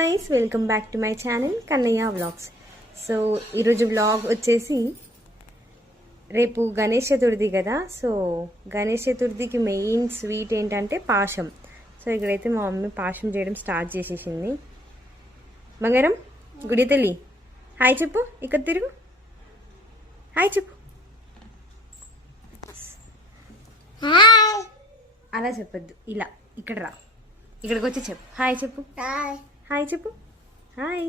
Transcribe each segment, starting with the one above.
Guys welcome back to my channel Kannayya vlogs. So ఈరోజు vlog వచ్చేసి రేపు గణేష్ చతుర్థి కదా. సో గణేష్ చతుర్థికి మెయిన్ స్వీట్ ఏంటంటే పాశం. సో ఇక్కడైతే మా మమ్మీ పాశం చేయడం స్టార్ట్ చేసేసింది. బంగారం గుడి తల్లి హాయ్ చెప్పు, ఇక్కడ తిరుగు, హాయ్ చెప్పు. అలా చెప్పొద్దు, ఇలా ఇక్కడ రా, ఇక్కడికి వచ్చి చెప్పు, హాయ్ చెప్పు, హాయ్ చెప్పు, హాయ్.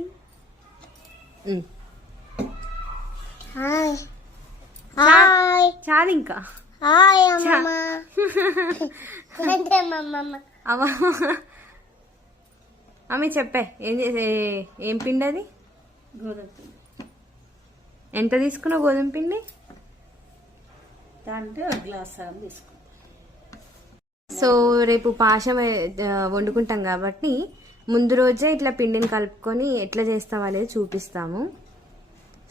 చాలు ఇంకా అమ్మ చెప్పే, ఏం పిండి అది? గోధుమ పిండి. ఎంత తీసుకున్నావు గోధుమ పిండి? దాంట్లో గ్లాస్ తీసుకుంటాం. సో రేపు పాశం వండుకుంటాం కాబట్టి ముందు రోజే ఇట్లా పిండిని కలుపుకొని ఎట్లా చేస్తాం అనేది చూపిస్తాము.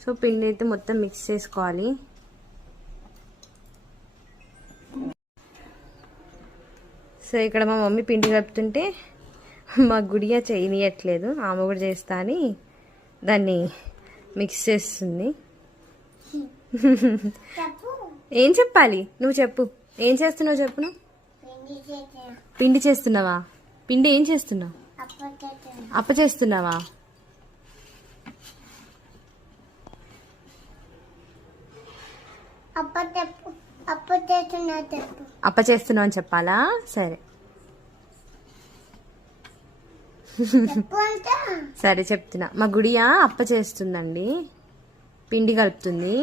సో పిండి అయితే మొత్తం మిక్స్ చేసుకోవాలి. సో ఇక్కడ మా మమ్మీ పిండి కలుపుతుంటే మా గుడియా చేయనియట్లేదు, ఆమె కూడా చేస్తా అని దాన్ని మిక్స్ చేస్తుంది. ఏం చెప్పాలి? నువ్వు చెప్పు, ఏం చేస్తున్నావు చెప్పు. నువ్వు పిండి చేస్తున్నావా? పిండి ఏం చేస్తున్నావు? అప్ప చేస్తున్నావా? అప్ప చేస్తున్నావు అని చెప్పాలా? సరే సరే చెప్తున్నా. మా గుడియా అప్ప చేస్తుందండి, పిండి కలుపుతుంది,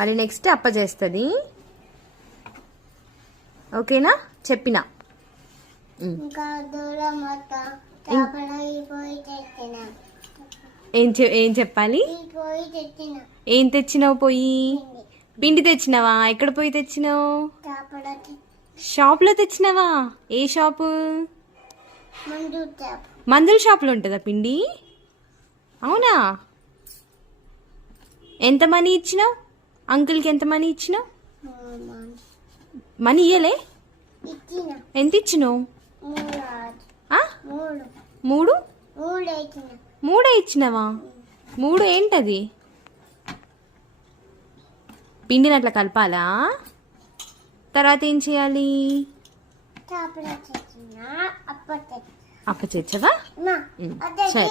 మరి నెక్స్ట్ అప్ప చేస్తుంది. ఓకేనా? చెప్పినా. ఏం చెప్పాలి? ఏం తెచ్చినావు? పోయి పిండి తెచ్చినావా? ఎక్కడ పోయి తెచ్చినావు? షాప్లో తెచ్చినావా? ఏ షాపు? మందుల షాప్లో ఉంటుందా పిండి? అవునా? ఎంత మనీ ఇచ్చినావు అంకుల్కి? ఎంత మనీ ఇచ్చినావు? మనీ ఇయ్యలే? ఎంత ఇచ్చినావు? మూడే ఇచ్చినావా? మూడు ఏంటది? పిండిని అట్లా కలపాలా? తర్వాత ఏం చేయాలి? అప్ప చేర్చవా? సరే